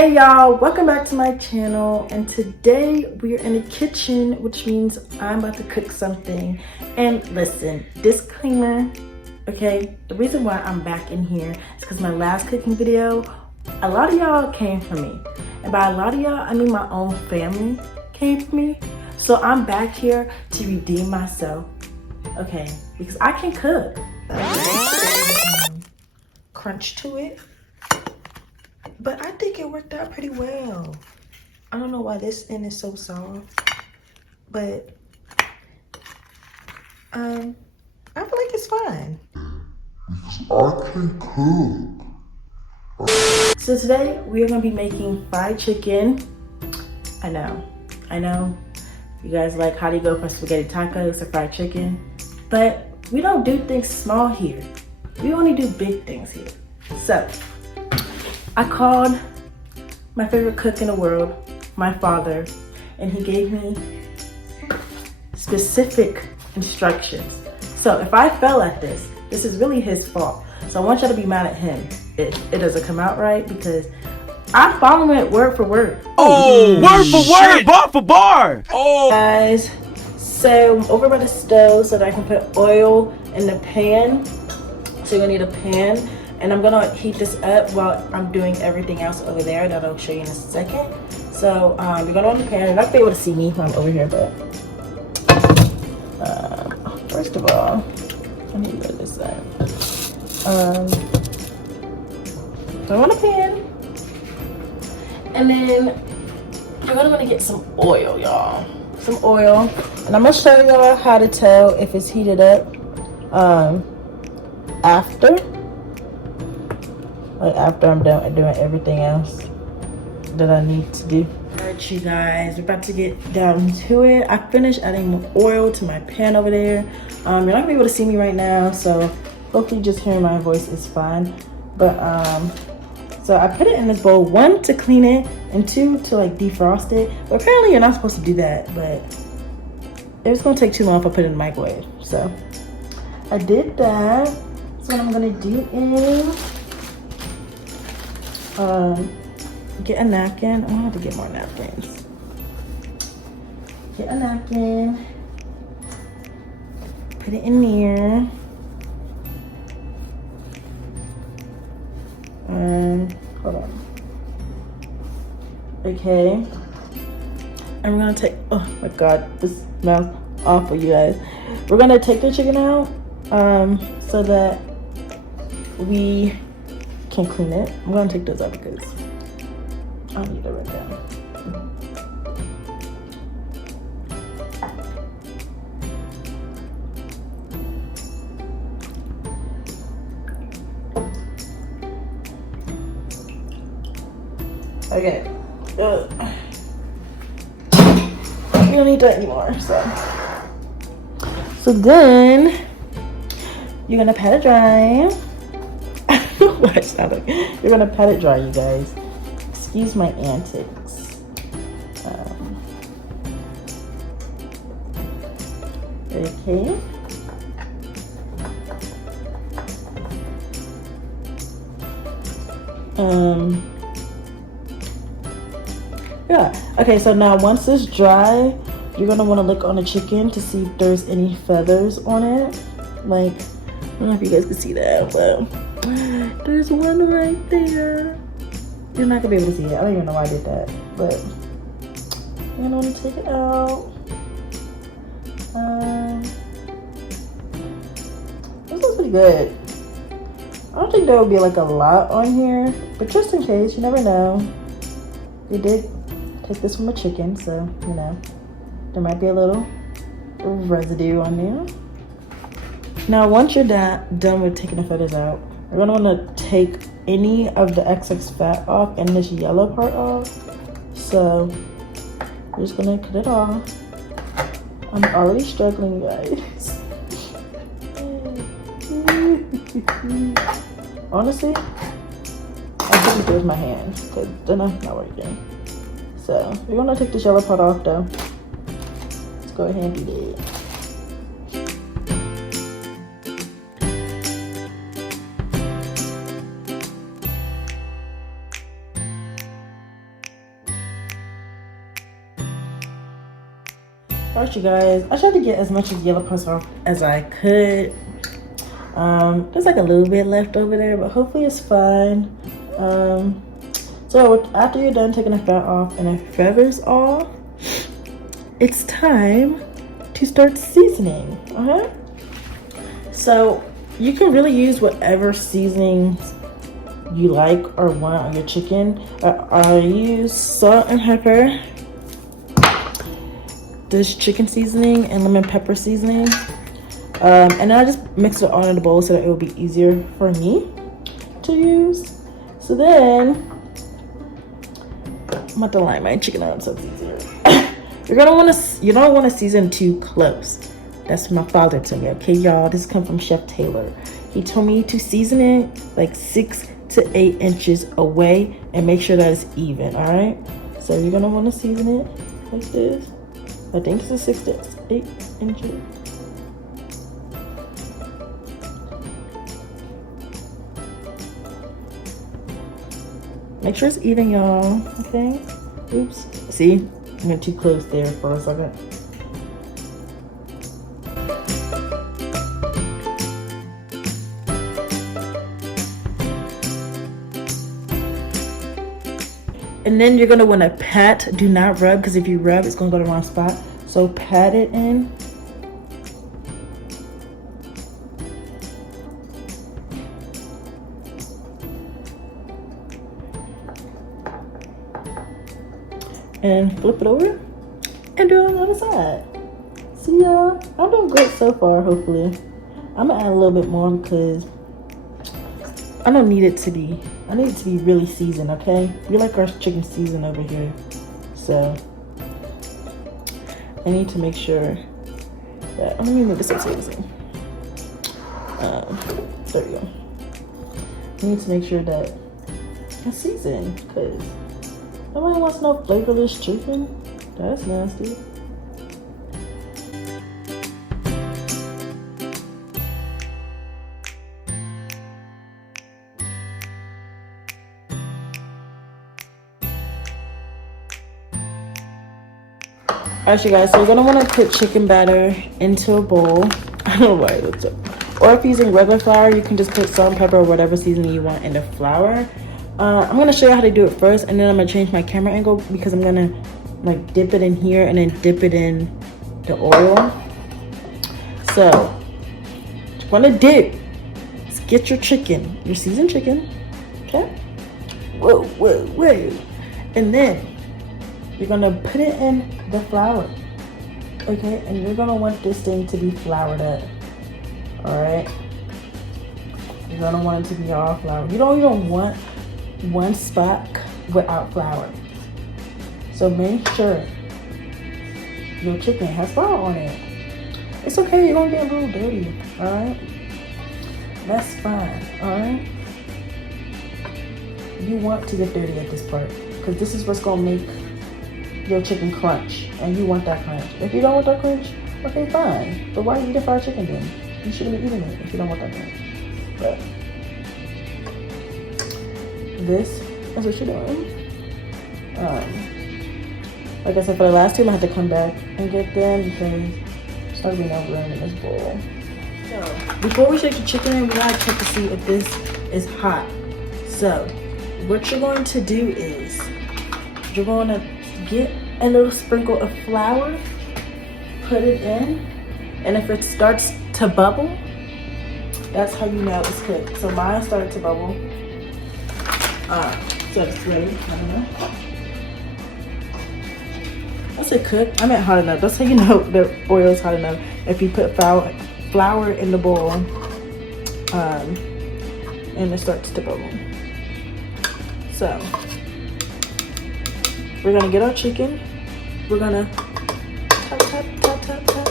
Hey y'all, welcome back to my channel, and today we are in the kitchen, which means I'm about to cook something. And listen, disclaimer, okay, the reason why I'm back in here is because my last cooking video, a lot of y'all came for me, and by a lot of y'all I mean my own family came for me. So I'm back here to redeem myself, okay, because I can cook. Crunch to it. But I think it worked out pretty well. I don't know why this end is so soft, but I feel like it's fine. I can cook. So today we are gonna be making fried chicken. I know. You guys like how do you go from spaghetti tacos to fried chicken? But we don't do things small here. We only do big things here. So I called my favorite cook in the world, my father, and he gave me specific instructions. So if I fail at this is really his fault. So I want y'all to be mad at him if it doesn't come out right, because I'm following it word for word. Oh, word for word, bar for bar. Oh, guys, so I'm over by the stove so that I can put oil in the pan. So you're gonna need a pan. And I'm gonna heat this up while I'm doing everything else over there that I'll show you in a second. So you're gonna on the pan. You're not gonna be able to see me when I'm over here, but first of all, I need to go to this side. Throw on the pan, and then you're gonna wanna get some oil, y'all. Some oil, and I'm gonna show y'all how to tell if it's heated up after I'm done doing everything else that I need to do. Alright, you guys, we're about to get down to it. I finished adding oil to my pan over there. You're not gonna be able to see me right now, so hopefully just hearing my voice is fine. But so I put it in this bowl, 1 to clean it and 2 to like defrost it. But apparently you're not supposed to do that, but it's gonna take too long if I put it in the microwave. So I did that. So what I'm gonna do is get a napkin. I'm gonna have to get more napkins. Get a napkin, put it in there. Hold on. Okay. And we're gonna take, oh my god, this smells awful, you guys. We're gonna take the chicken out so that we can clean it. I'm gonna take those out because I need to run down. Okay. We don't need that anymore, so then you're gonna pat it dry. Watch that. You're gonna pat it dry, you guys. Excuse my antics. Okay. Yeah. Okay, so now once it's dry, you're gonna want to look on the chicken to see if there's any feathers on it. Like, I don't know if you guys can see that, but there's one right there. You're not gonna be able to see it. I don't even know why I did that, but you're gonna want to take it out. This looks pretty good. I don't think there will be like a lot on here, but just in case, you never know. We did take this from a chicken, so you know there might be a little residue on there. Now, once you're done with taking the feathers out, you're gonna want to take any of the excess fat off and this yellow part off. So I'm just gonna cut it off. I'm already struggling, guys. Honestly, I shouldn't do it with my hands because they're not working. So we're gonna take this yellow part off though. Let's go ahead and do that. Alright, you guys, I tried to get as much of the yellow parts off as I could. There's like a little bit left over there, but hopefully it's fine. So after you're done taking the fat off and the feathers off, it's time to start seasoning. Okay, so you can really use whatever seasonings you like or want on your chicken. I use salt and pepper, this chicken seasoning, and lemon pepper seasoning, and then I just mix it all in the bowl so that it will be easier for me to use. So then I'm about to line my chicken out so it's easier. You don't want to season too close. That's what my father told me. Okay, y'all, this comes from Chef Taylor. He told me to season it like 6 to 8 inches away and make sure that it's even. All right, so you're gonna want to season it like this. I think it's a 6 to 8 inches. Make sure it's even, y'all. Okay. Oops. See, I went too close there for a second. And then you're gonna want to pat. Do not rub, because if you rub, it's gonna go to the wrong spot. So pat it in. And flip it over and do it on the other side. See, y'all, I'm doing great so far. Hopefully, I'm gonna add a little bit more because I don't need it to be. I need it to be really seasoned. Okay, we like our chicken seasoned over here, so I need to make sure that. Let me move this up so you see. There we go. I need to make sure that it's seasoned because nobody wants no flavorless chicken. That's nasty. Alright, you guys, so you're gonna want to put chicken batter into a bowl. I don't know why it looks up. Or if you're using regular flour, you can just put salt and pepper or whatever seasoning you want in the flour. I'm gonna show you how to do it first, and then I'm gonna change my camera angle because I'm gonna like dip it in here and then dip it in the oil. So what you wanna do is get your chicken, your seasoned chicken, okay? Whoa, whoa, whoa. And then you're gonna put it in the flour, okay? And you're gonna want this thing to be floured up, all right? You're gonna want it to be all flour. You don't even want one spot without flour. So make sure your chicken has flour on it. It's okay, you're gonna get a little dirty, all right? That's fine, all right? You want to get dirty at this part because this is what's gonna make your chicken crunch, and you want that crunch. If you don't want that crunch, okay, fine. But why eat a fried chicken then? You shouldn't be eating it if you don't want that crunch. But this is what you're doing. Like I said, for the last two, I had to come back and get them because it's started being over in this bowl. So before we shake the chicken in, we gotta check to see if this is hot. So what you're going to do is you're going to get a little sprinkle of flour, put it in, and if it starts to bubble, that's how you know it's cooked. So mine started to bubble. So it's ready. I don't know. I said cooked. I meant hot enough. That's how you know the oil is hot enough. If you put flour in the bowl, and it starts to bubble. So we're gonna get our chicken. We're gonna tap, tap, tap, tap, tap.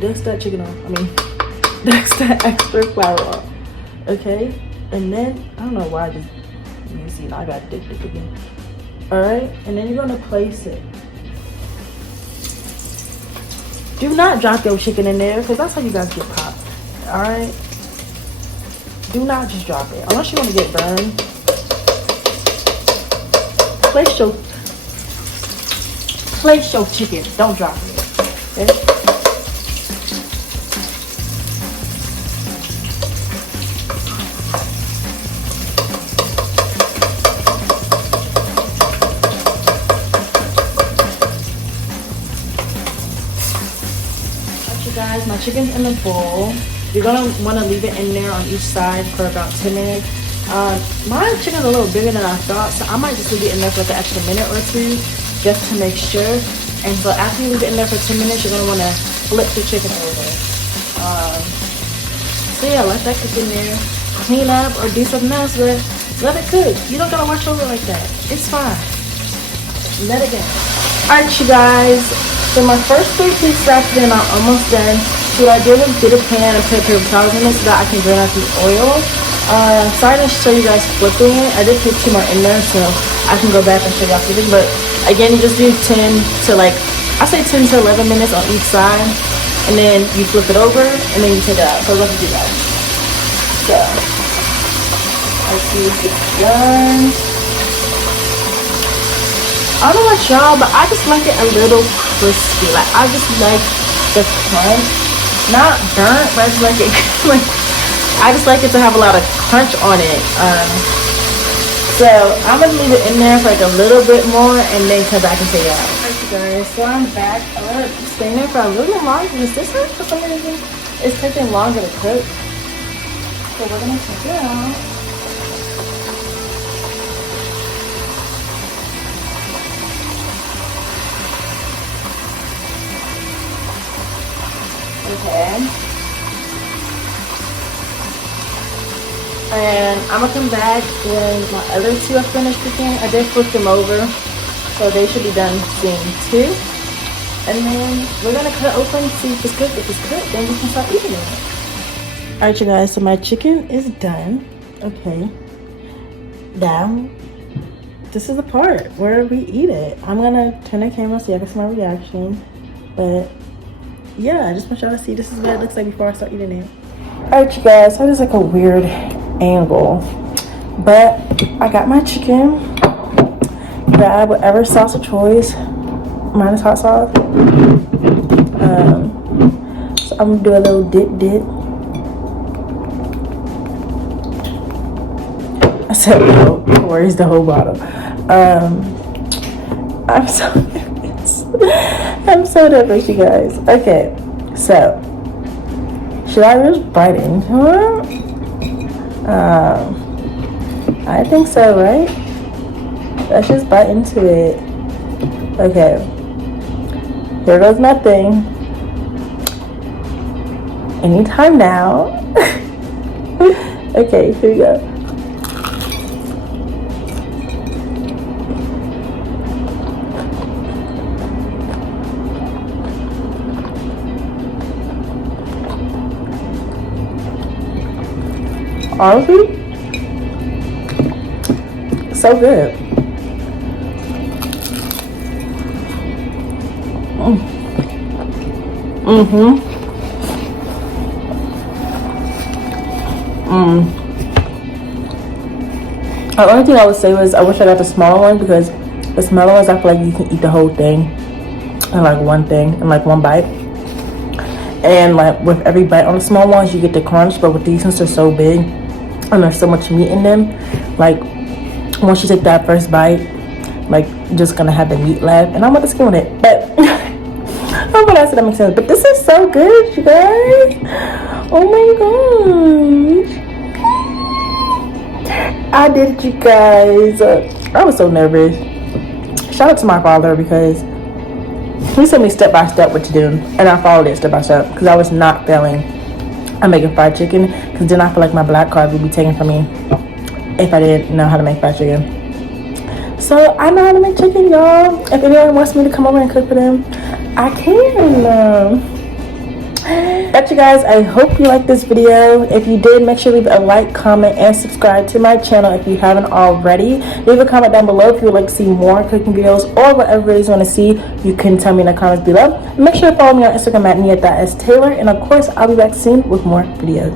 Dust that chicken off. Dust that extra flour off. Okay? And then, I don't know why I just, you see, now I gotta dip it again. Alright? And then you're gonna place it. Do not drop your chicken in there, because that's how you guys get popped. Alright? Do not just drop it. Unless you want to get burned. Place your place your chicken. Don't drop it. Okay? Alright, you guys, my chicken's in the bowl. You're gonna want to leave it in there on each side for about 10 minutes. My chicken's a little bigger than I thought, so I might just leave it in there for like an extra minute or two just to make sure. And so after you leave it in there for 10 minutes, you're gonna want to flip the chicken over. So yeah, let that cook in there. Clean up or do something else, but let it cook. You don't gotta watch over it like that. It's fine. Let it go. Alright, you guys. So my first 3 pieces after then are almost done. So what I did was get a pan and put paper towels in it so that I can drain out the oil. Sorry to show you guys flipping it. I did put 2 more in there so I can go back and show y'all flipping. But again, you just do 10 to like, I say 10 to 11 minutes on each side. And then you flip it over and then you take it out. So let's do that. So, let's see if it's done. I don't know about y'all, but I just like it a little crispy. Like, I just like the crunch. Not burnt, but I just like it like I just like it to have a lot of crunch on it. So I'm gonna leave it in there for like a little bit more and then come back and take it out. Alright, you guys, so I'm back. I'm gonna stay in there for a little bit longer because this one for some reason it's taking longer to cook. So we're gonna take it out. Okay. And I'm gonna come back when my other 2 are finished cooking. I did flip them over, so they should be done soon too. And then we're gonna cut open, see if it's cooked. If it's cooked, then we can start eating it. Alright, you guys, so my chicken is done. Okay. Now, this is the part where we eat it. I'm gonna turn the camera so y'all can see my reaction. But yeah, I just want y'all to see this is what it looks like before I start eating it. Alright, you guys, so it's like a weird angle, but I got my chicken. Grab whatever sauce of choice, minus hot sauce. So I'm gonna do a little dip. I said no, where's the whole bottle? I'm so nervous. I'm so nervous, you guys. Okay, so should I just bite into it? I think so, right? Let's just bite into it. Okay, here goes my thing. Anytime now. Okay, here we go. Honestly, so good. The only thing I would say was I wish I got the smaller one because the smaller ones I feel like you can eat the whole thing in like one thing, in like one bite. And like with every bite on the small ones you get the crunch, but with these, since they're so big and there's so much meat in them, like once you take that first bite, like you're just gonna have the meat left, and I'm gonna spoon it. But I hope that makes sense. But this is so good, you guys. Oh my gosh, I did it, you guys. I was so nervous. Shout out to my father because he told me step by step what to do, and I followed it step by step because I was not failing at making fried chicken, because then I feel like my black card would be taken from me if I didn't know how to make fried chicken. So I know how to make chicken, y'all. If anyone wants me to come over and cook for them, I can. But you guys, I hope you liked this video. If you did, make sure to leave a like, comment, and subscribe to my channel if you haven't already. Leave a comment down below if you would like to see more cooking videos or whatever videos you want to see. You can tell me in the comments below. And make sure to follow me on Instagram at Nia.staylor. And of course, I'll be back soon with more videos.